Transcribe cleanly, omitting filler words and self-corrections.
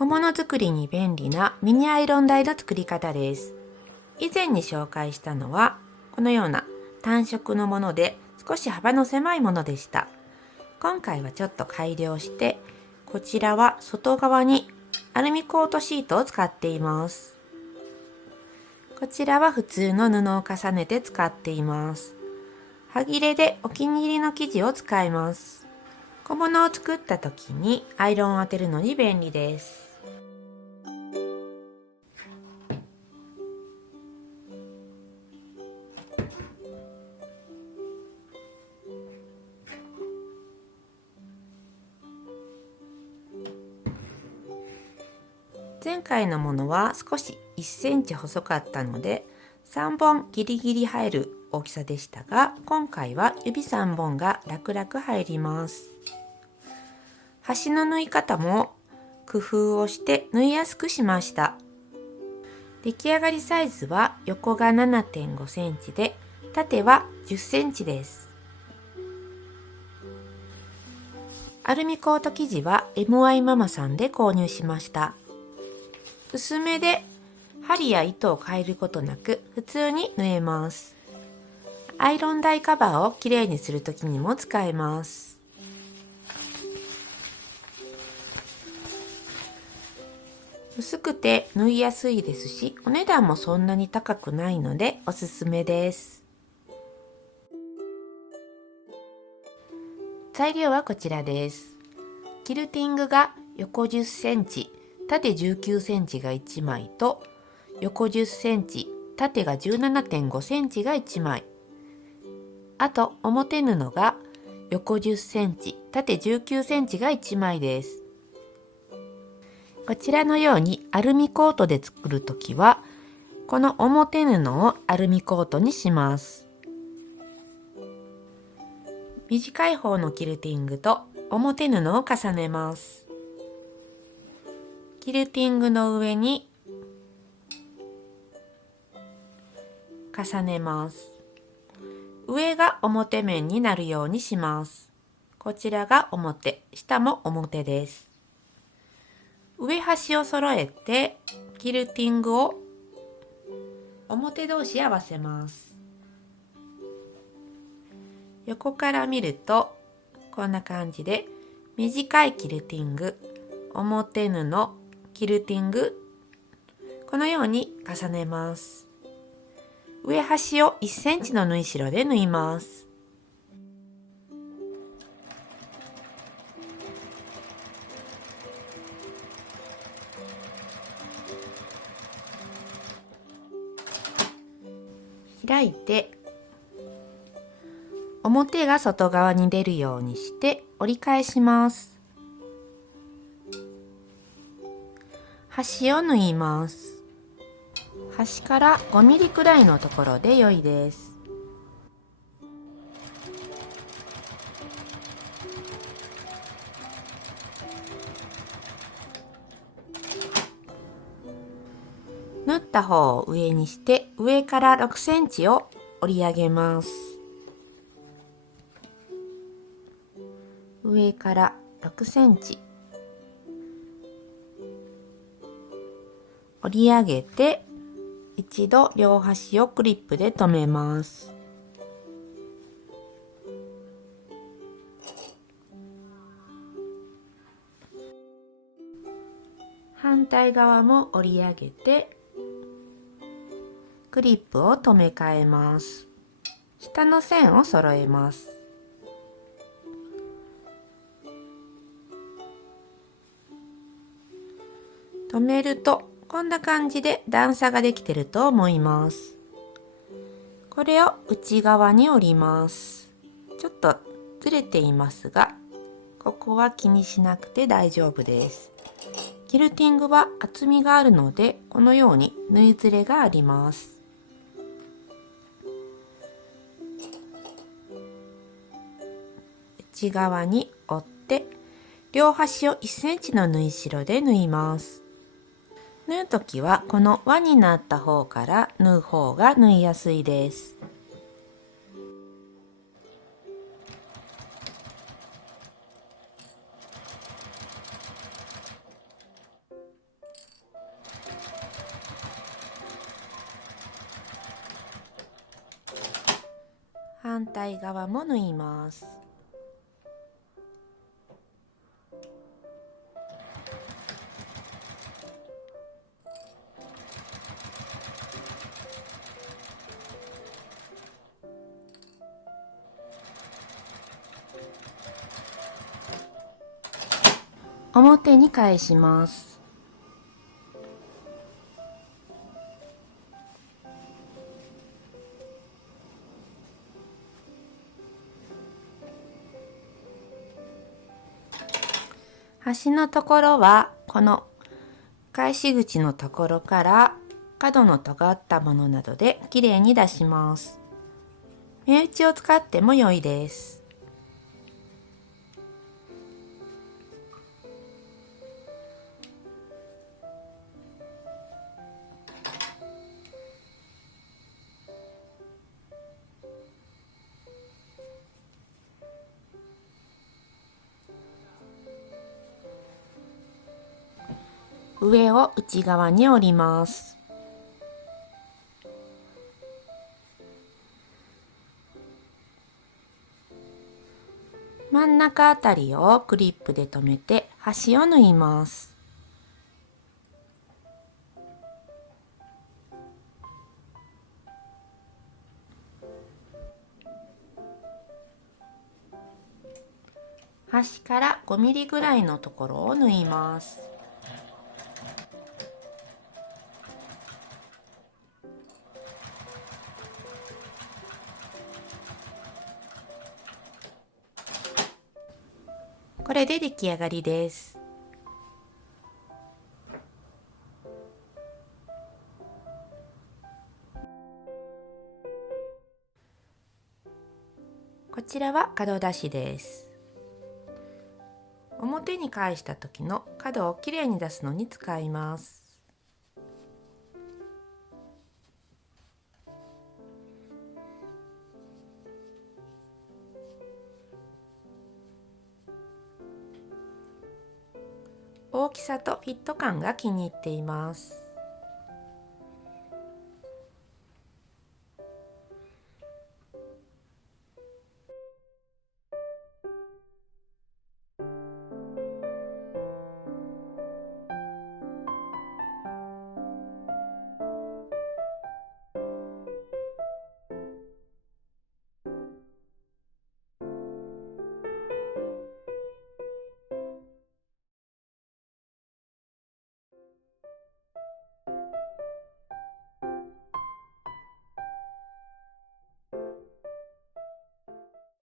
小物作りに便利なミニアイロン台の作り方です。以前に紹介したのはこのような単色のもので少し幅の狭いものでした。今回はちょっと改良して、こちらは外側にアルミコートシートを使っています。こちらは普通の布を重ねて使っています。端切れでお気に入りの生地を使います。小物を作った時にアイロンを当てるのに便利です。前回のものは少し1センチ細かったので3本ギリギリ入る大きさでしたが、今回は指3本が楽々入ります。端の縫い方も工夫をして縫いやすくしました。出来上がりサイズは横が 7.5 センチで縦は10センチです。アルミコート生地は MY ママさんで購入しました。薄めで針や糸を変えることなく普通に縫えます。アイロン台カバーをきれいにするときにも使えます。薄くて縫いやすいですし、お値段もそんなに高くないのでおすすめです。材料はこちらです。キルティングが横10センチ、縦19センチが1枚と、横10センチ、縦が 17.5 センチが1枚。あと表布が横10センチ、縦19センチが1枚です。こちらのようにアルミコートで作るときは、この表布をアルミコートにします。短い方のキルティングと表布を重ねます。キルティングの上に重ねます。上が表面になるようにします。こちらが表、下も表です。上端を揃えてキルティングを表同士合わせます。横から見るとこんな感じで短いキルティング、表布、キルティング、このように重ねます。上端を1センチの縫い代で縫います。開いて表が外側に出るようにして折り返します。端を縫います。端から5ミリくらいのところで良いです。縫った方を上にして上から6センチを折り上げます。上から6センチ折り上げて一度両端をクリップで留めます。反対側も折り上げてクリップを留め替えます。下の線を揃えます。留めるとこんな感じで段差ができてると思います。これを内側に折ります。ちょっとずれていますが、ここは気にしなくて大丈夫です。キルティングは厚みがあるので、このように縫いずれがあります。内側に折って両端を1センチの縫い代で縫います。縫うときはこの輪になった方から縫う方が縫いやすいです。反対側も縫います。表に返します。端のところはこの返し口のところから角の尖ったものなどできれいに出します。目打ちを使っても良いです。上を内側に折ります。真ん中あたりをクリップで留めて端を縫います。端から5ミリぐらいのところを縫います。これで出来上がりです。こちらは角出しです。表に返した時の角をきれいに出すのに使います。大きさとフィット感が気に入っています。